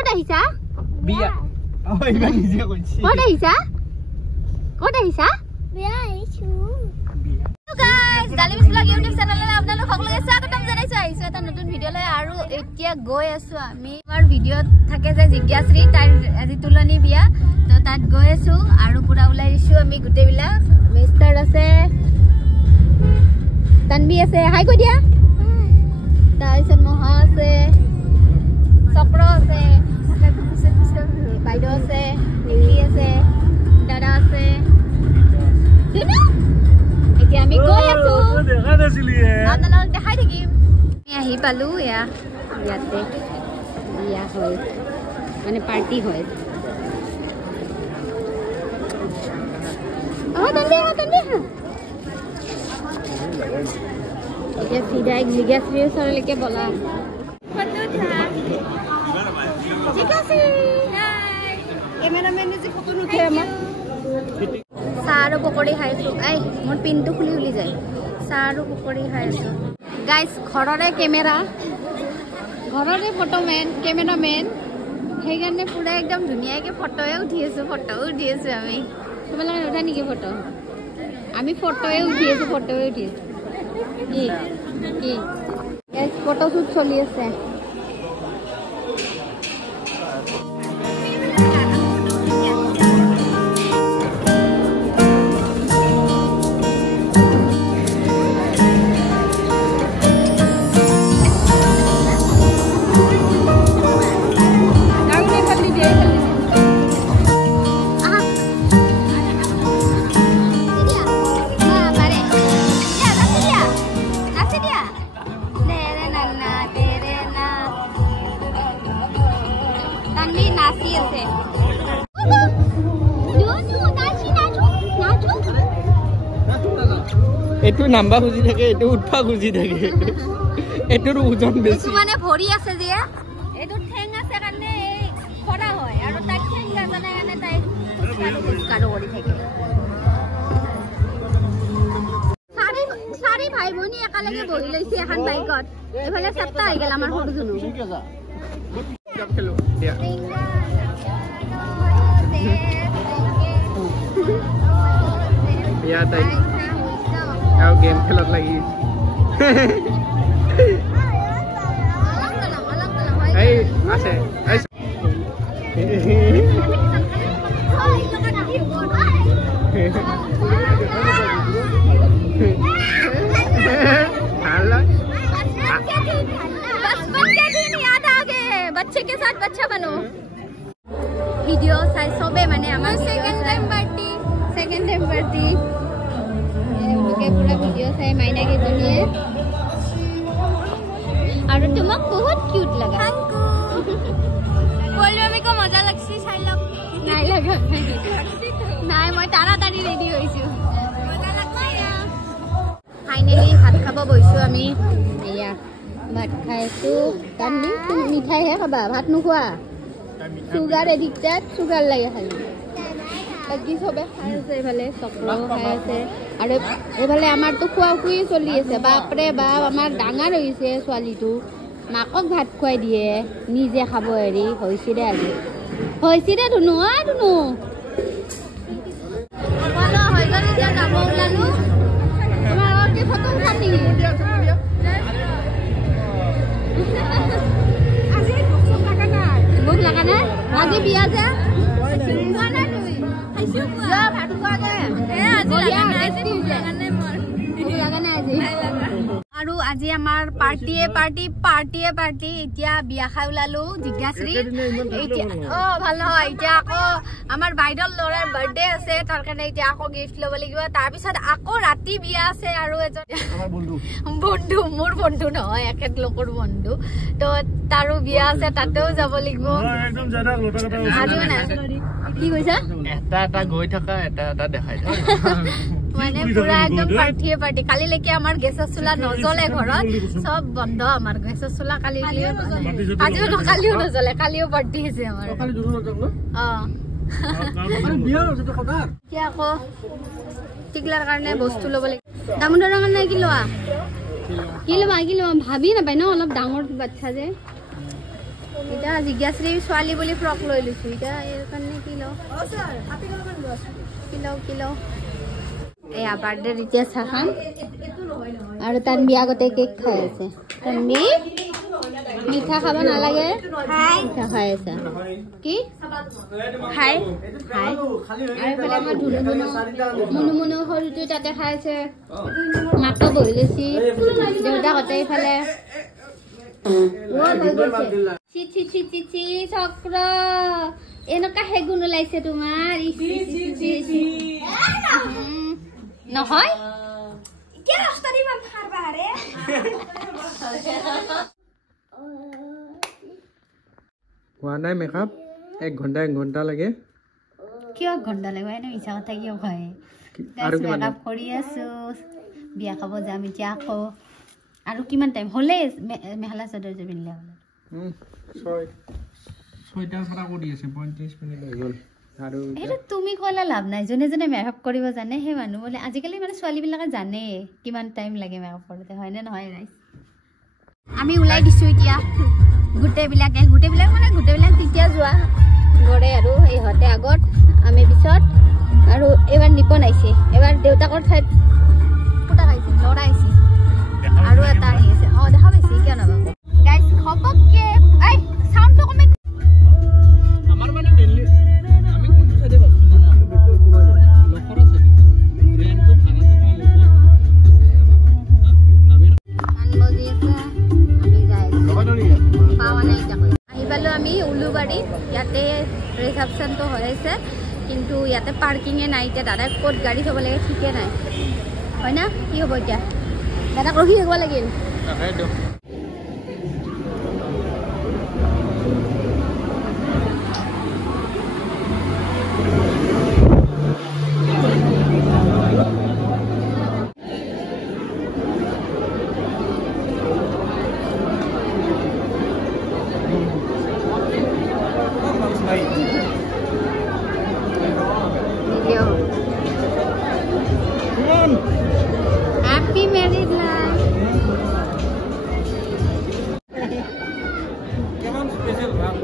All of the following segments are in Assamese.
ক'ত আহিছা বিয়া ইমান নিজে কৈছি ক'ত আহিছা বিয়া আহিছো গাইস ডালিমিস ব্লগ ইউটিউব চেনেললৈ আপোনালোক সকলোকে স্বাগতম জনাইছো আহিছো এটা নতুন ভিডিঅলৈ আৰু এতিয়া গৈ আছো আমি আমাৰ ভিডিঅ'ত থাকে যে জিজ্ঞাশ্ৰী তাই আজি তুলনি বিয়া তো তাত গৈ আছো আৰু পুৰা ওলাই দিছো আমি গুটেবিলাক মিষ্টাৰ আছে তানবি আছে হাই কৈ দিয়া তাৰপিছত মহা আছে চক্ৰ আছে বাইদেউ আছে নিকি আছে দাদা আছে এতিয়া আমি গৈ আছো দেখা নাছিলি আপোনালোক দেখাই থাকিম আমি আহি পালো ইয়াতে বিয়া হয় মানে পাৰ্টি হয় এতিয়া চিধা জিজ্ঞাশ্ৰীৰ ওচৰলৈকে বলা চাহ আৰু পকৰি খাইছো মোৰ পিনটো খুলি যায় চাহ আৰু পকৰি খাইছো গাইজ ঘৰৰে কেমেৰা ঘৰৰে কেমেৰামেন সেইকাৰণে পুৰা একদম ধুনীয়াকৈ ফটোৱে উঠি আছো আমি তোমালোকে নুঠা নেকি ফটো আমি ফটোৱে উঠি আছো কি ফটো শ্বুট চলি আছে এটো নাম্বা খুজি থাকে এটো উঠা খুজি থাকে এটোৰ ওজন বেছি মানে ভৰি আছে যে এটো ঠেং আছে কাৰণে এই খৰা হয় আৰু তাই ঠেং জানে কাৰণে তাই খুচকাৰো কৰি থাকে সাৰি ভাই ভনী একালগে বহি লৈছে এখন বাইকত এফালে চেপ্তা হৈ গেল আমাৰ সৰু জনো ঠিক আছে কাপ খেলো দিয়া বিয়া তাই আৰু গেম খেলত লাগি এই আছে बच्चे के साथ बच्चा बनो वीडियो सबे माने हमार सेकंड टाइम पार्टी लोगे पूरा वीडियो चाই माइना के जनिए और तुमक बहुत क्यूट लगा बोलबे में को मजा लगसी চাই লক নাই লাগা নাই মই তাড়াতাড়ি রেডি হইছো মজা লাগছে ফাইনালি ভাত খাব বইছো আমি এয়া ভাত খাইছো তানবি তুমি মিঠাই হে খাবা ভাত নুখোৱা সুগাৰ এডিক্টেড সুগাৰ লাগে খালি বাকি সবে খাই আছে এফালে চক্ৰ খাই আছে আৰু এফালে আমাৰতো খোৱা খুই চলি আছে বাপৰে বাপ আমাৰ ডাঙৰ হৈছে ছোৱালীটো মাকক ভাত খুৱাই দিয়ে নিজে খাব হেৰি হৈছে দে ধুনু বলো হৈ গ'ল এতিয়া যাব ওলালো তোমাৰ কি ফটো উঠাম নেকি আজি ভোক লাগা নাই আজি বিয়া যে আৰু আজি আমাৰ পাৰ্টি এতিয়া বিয়া খাই ওলালো জিজ্ঞাশ্ৰী ভাল নহয় এতিয়া আকৌ আমাৰ বাইদেউৰ ল'ৰাৰ বাৰ্থডে আছে তাৰ কাৰণে এতিয়া আকৌ গিফ্ট ল'ব লাগিব তাৰপিছত আকৌ ৰাতি বিয়া আছে আৰু এজন বন্ধু মোৰ বন্ধু নহয় একেট লোকৰ বন্ধু তো তাৰো বিয়া আছে তাতেও যাব লাগিব কি কৈছা এটা গৈ থকা এটা দেখাই মানে পুরা একদম পার্টি কালিলৈকে আমার গেছৰ চুলা নজলে ঘৰত সব বন্ধ আমাৰ গেছৰ চুলা কালিও নজলে কালিও পাৰ্টি আছে আমাৰ আকৌ টিকলাৰ কাৰণে বস্তু ল'ব লাগে দামোদৰৰ কাৰণে কি লোৱা ভাবি নাপায় ন অলপ ডাঙৰ বাচ্চা যে এটা জিজ্ঞাশ্ৰী ছোৱালী বুলি ফ্ৰক লৈ লৈছো এটা এৰ কাৰণে কি লওঁ কি লওঁ এয়া বাৰ্থডে এতিয়া চাহ খাম আৰু তানবি আগতে কেক খাই আছে তানবি মিঠা খাব নালাগে মিঠা খাই আছে কি খাই খাই আৰু এইফালে আমাৰ মুনু মুনু সৰুটো তাতে খাই আছে মাকো বহি লৈছি দেউতাকহঁতে এইফালে চি চক্ৰ এনেকুৱা হেগুন ওলাইছে তোমাৰ নহয় হোৱা নাই মেকআপ 1 ঘণ্টা লাগে কিয় ঘণ্টা লাগে এনে মিছা কথা কিয় কয় মেকআপ কৰি আছো বিয়া খাব যাম এতিয়া আকৌ আৰু কিমান টাইম হলে মেখেলা চাদৰ যে পিন্ধিলে হলে 6টাৰ পৰা কৰি আছে 35 মিনিট হৈ গ'ল আৰু এটা তুমি কলা লাভ নাই জনে জনে মেকআপ কৰিব জানে হে মানুহ বলে আজিকালি মানে ছোৱালী বিলাকে জানে কিমান টাইম লাগে মেকআপ কৰোতে হয় নে নহয় গাইস আমি উলাই দিছো এতিয়া গুটেবিলাক মানে গুটেবিলাক তেতিয়া যোৱা গৰে আৰু এই হতে আগত আমি পিছত আৰু এবাৰ নিপন আইছে এবাৰ দেউতাকৰ ঠাইত পুতা গাইছে লৰা আইছে আৰু এটা আহিছে দেখা পাইছে কিয় নাপাব গাইস খপককে এই সাউন্ডটো কমে আমাৰ মানে বেলি আমি কোনটো সাইডে বাছু না লখৰা সাইডে ট্রেনটো ভাড়াটো কি হ'ব আমি বজি আছে আমি যাই পাওয়া নাই যাক আহি পালো আমি উলুবাড়ি ইয়াতে রিসেপশনটো হৈ আছে কিন্তু ইয়াতে পার্কিংয়ে নাই এতিয়া দাদা ক'ত গাড়ী থব লাগে ঠিকে নাই হয় না কি হ'ব এতিয়া দাদা ৰখি থাকিব লাগিল Happy married life. কেমন স্পেশাল ভাব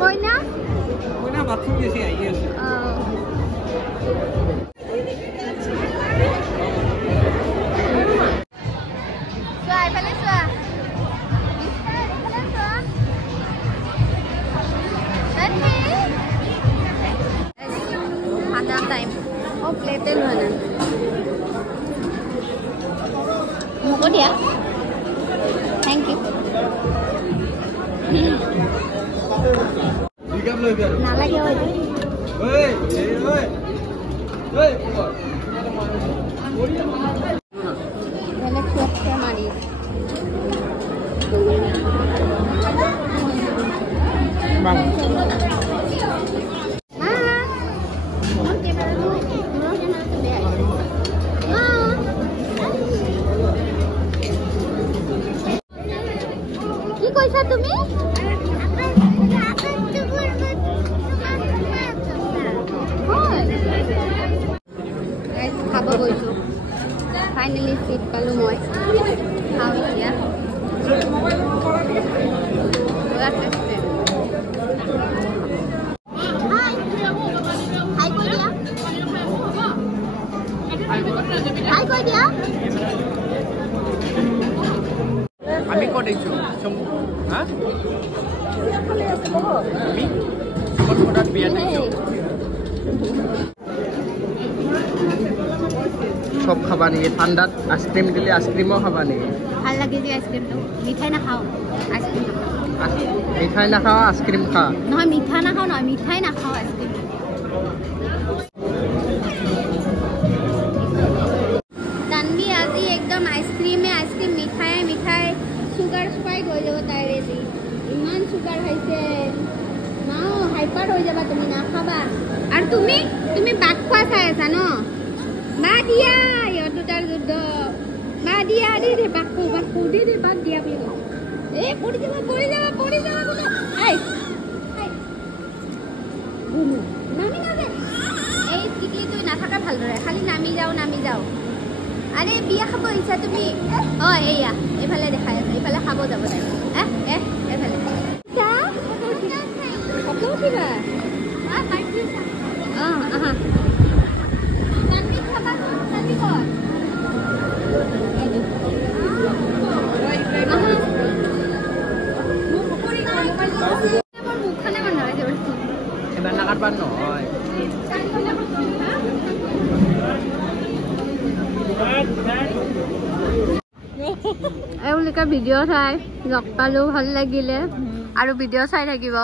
কইনা বাথরুম গেছি আই আছে time. Oh, plate mana? Mau dia? Thank you. Nah lagi oi. Oi, oi. Oi. Ini siapa mari? Bang. কৈছা তুমি খাব গৈছো ফাইনেলি চিট পালো মই খাওঁ এতিয়া আমি ক'ত আহিছো হা আমি ক'ত বিয়াত আহিছো সব খাবা নেকি ঠাণ্ডাত আইসক্রিম দিলে আইসক্রিমও খাবা নেকি ভাল লাগে যে আইসক্রিমটো মিঠাই নাখাওঁ আইসক্রিম মিঠাই নাখাওঁ আইসক্রিম খা নহয় মিঠা নাখাওঁ নহয় মিঠাই নাখাওঁ আইসক্রিম তানবি আজি একদম আইসক্রিম মিঠাই সুগার স্পাইক হৈ যাব তাইৰে দি ইমান সুগাৰ খাইছে মাও হাইপাৰ হৈ যাবা তুমি নাখাবা আৰু তুমি বাক খোৱা চাই আছা ন বা দিয়া ইহঁত দুটাৰ যুদ্ধ বা দিয়া দি দে বাকো দি দে বাক দিয়া বুলি পৰি যাব বোলো আই নামি নাযায় এই টিকলিটো নাথাকা ভালদৰে খালি নামি যাওঁ আরে বিয়া খাব ইচ্ছা তুমি এইয়া এইফালে দেখাই আছে এইফালে খাব যাব তাই এফালে Go kiba. Ah, party. Aha. Nanti khabar nanti ko. Eban nakarban noy. এওঁলোকে ভিডিঅ' চাই লগ পালোঁ ভাল লাগিলে আৰু ভিডিঅ' চাই থাকিব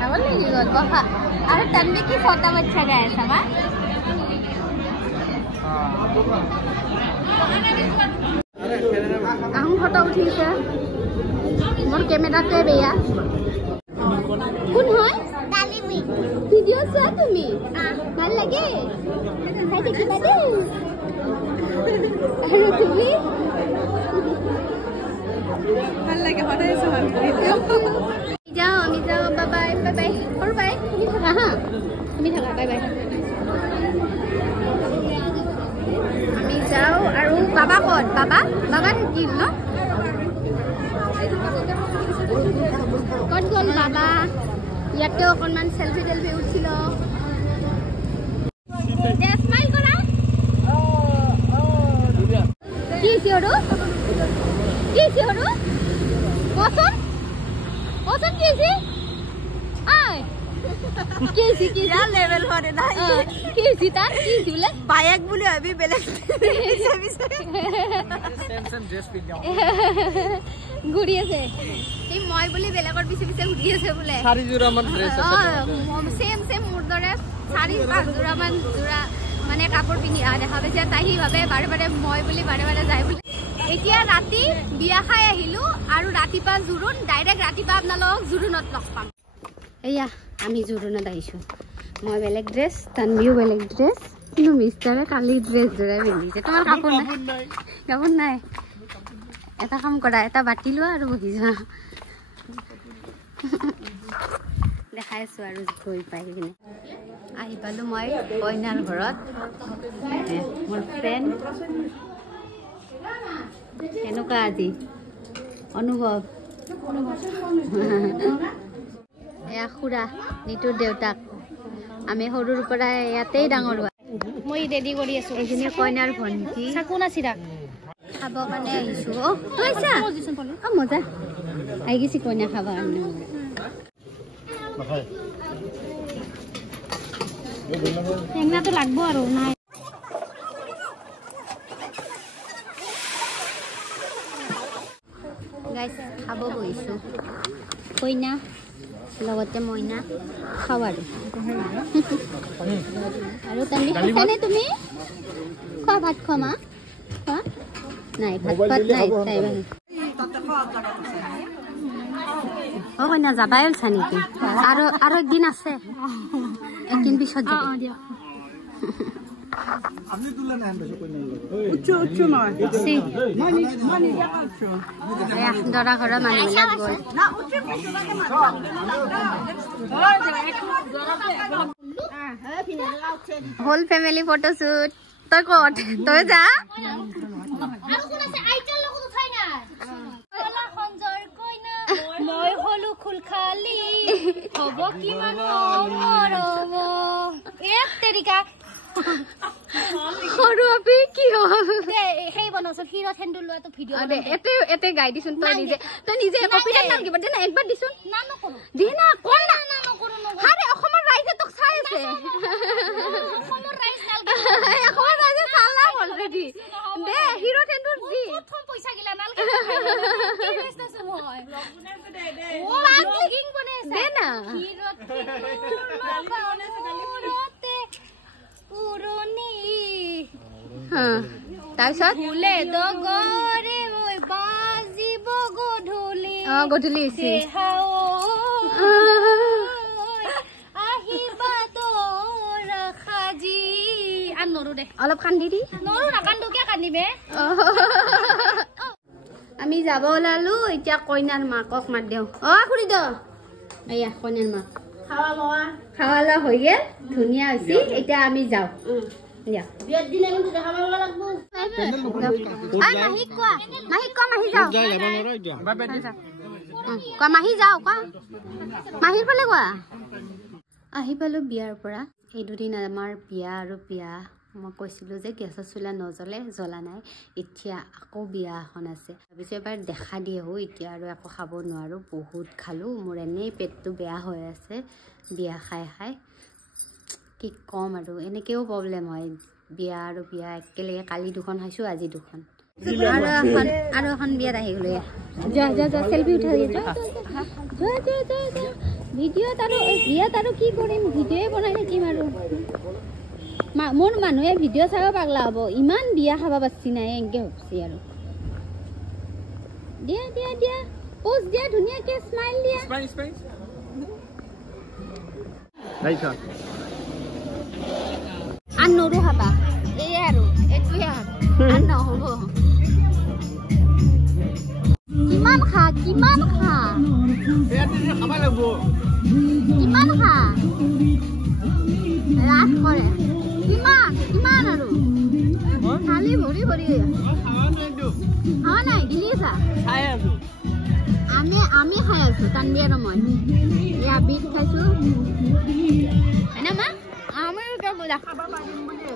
ভাগৰ লাগি গ'ল বহা আৰু তানবি কি ফটা বাচ্চা গাই আছা বা আহোঁ ফটো উঠিছে মোৰ কেমেৰাটোৱে বেয়া কোন হয় ভিডিঅ' চোৱা তুমি ভাল লাগে চাই থাকিবা দেই আৰু তুমি ভাল লাগে সদায় চোৱা আমি যাওঁ বাই বাই বাই সৰু বাই তুমি থাকা হা তুমি থাকা বাই বাই আমি যাওঁ আৰু বাবা ক'ত বাবা থাকিল ন ক'ত গ'ল বাবা ইয়াতে অকণমান চেলফি উঠিল স্মাইল কৰা কি চিঞৰো কচোন কি হৈছে কি লেভেল হৰে নাই কি হৈছে তাৰ কি বোলে বাইক বুলি ভাবি বেলেগ ঘূৰি আছে এই মই বুলি বেলেগৰ পিছে ঘূৰি আছে বোলে 4 জোৰামান ড্ৰেছ আছে সেম মোৰ দৰে 4-5 জোৰামান জোৰা মানে কাপোৰ পিন্ধি দেখা পাইছে তাই সি ভাবে বাৰে মই বুলি বাৰে যায় বুলি এতিয়া ৰাতি বিয়া খাই আহিলোঁ আৰু ৰাতিপুৱা জোৰোণ ডাইৰেক্ট ৰাতিপুৱা আপোনালোকক জোৰোণত লগ পাম এয়া আমি জোৰোণত আহিছোঁ মই বেলেগ ড্ৰেছ তানবিও বেলেগ ড্ৰেছ কিন্তু মিষ্টাৰে কালি ড্ৰেছ জোৰাই পিন্ধিছে তোমাৰ কাপোৰ নাই এটা কাম কৰা এটা বাতি লোৱা আৰু বহি যোৱা দেখাই আছোঁ আৰু গৈ পাই কিনে আহি পালোঁ মই কইনাৰ ঘৰত মোৰ ফ্ৰেণ্ড কেনেকুৱা আজি অনুভৱ এয়া খুৰা নিতুৰ দেউতাক আমি সৰুৰ পৰা ইয়াতেই ডাঙৰ হোৱা মই ৰেডি কৰি আছোঁ এইখিনি কইনাৰ ভণ্টি খাব কাৰণে আহিছোঁ মজা আহি গৈছে কইনা খাব কাৰণে টেঙাটো লাগব আৰু নাই গাইছ খাব বহিছোঁ কইনা লগতে মইনা খাওঁ আৰু তুমি খাইছানে তুমি খোৱা ভাত খোৱা মা খোৱা নাই ভাত নাই তাই কইনা যাবাই ওলছা নেকি আৰু একদিন আছে একদিন পিছত দৰা ঘৰৰ মানুহবিলাক গ'ল হোল ফেমিলি ফটোশ্বুট তই ক'ত তই যা মই হলো খুল খালি হ'ব কিমান মৰম এক তেৰিকা সৰু আপি কি হ'ল সেই বনাওচোন হিৰত হেণ্ডুল লোৱাটো ভিডিঅ' এতে গাই দিছোন তই নিজে কপিৰাইট নালাগিব দে না একবাৰ দিছোন না নকৰো দে না কোন না নকৰো আৰে অসমৰ ৰাইজে তোক চাই আছে অসমৰ ৰাইজ নালাগে অসমৰ ৰাইজে চালা অলৰেডি দে হিৰত হেণ্ডুল দি প্ৰথম পইচা গিলা নালাগে কি ৰেস্টাছো মই ও ব্লগিং বনাইছা দে না হিৰত পুৰণি তাৰপিছত ফুলে দগৰে মই বাজিব গধূলি আহিবা তোৰা সাজি আৰু নৰো দে অলপ কান্দি দি নৰো নাকান্দো কিয় কান্দিমে আমি যাব ওলালো এতিয়া কইনাৰ মাকক মাত দিওঁ খুৰি দ এয়া কইনাৰ মাক খাওয়া লোৱা হৈ গেল ধুনীয়া হৈছে এতিয়া আমি যাওঁ মাহী কোৱা মাহী যাওঁ কোৱা মাহী যাওঁ কোৱা মাহীৰ ফালে কোৱা আহি পালোঁ বিয়াৰ পৰা এই দুদিন আমাৰ বিয়া আৰু বিয়া মই কৈছিলোঁ যে গেছৰ চুলা নজ্বলে জ্বলা নাই এতিয়া আকৌ বিয়া এখন আছে ভাবিছোঁ এবাৰ দেখা দিয়ে হওঁ এতিয়া আৰু একো খাব নোৱাৰোঁ বহুত খালোঁ মোৰ এনেই পেটটো বেয়া হৈ আছে বিয়া খাই খাই কি কম আৰু এনেকৈও প্ৰব্লেম হয় বিয়া আৰু বিয়া একেলগে কালি দুখন খাইছোঁ আজি দুখন আৰু এখন বিয়াত আহি গ'লো যোৱা চেলফি উঠাই যোৱা ভিডিঅ'ত আৰু বিয়াত আৰু কি কৰিম ভিডিঅ'ই বনাই থাকিম আৰু মোৰ মানুহে ভিডিঅ' চাব পাগলা হ'ব ইমান বিয়া খাব পাৰছি নাই এনেকৈ ভাবছি আৰু দিয়া দিয়া দিয়া পোজ দিয়া ধুনীয়াকৈ স্মাইল দিয়া আন নৰো খাবা এই আৰু এইটোৱে আৰু নহ'ব কিমান খা কিমান খা কিমান খা ৰাস কৰে কিমান কিমান আৰু খালি ভৰি ভৰি নাই গিলিছা আমি খাই আছো তানবি আৰু মই এয়া বিট খাইছো হয়নে মা আমি খাব পাৰিম বুলি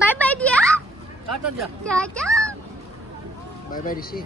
বাই বাই দিয়া টাটা দিয়া টাটা বাই বাই দিছি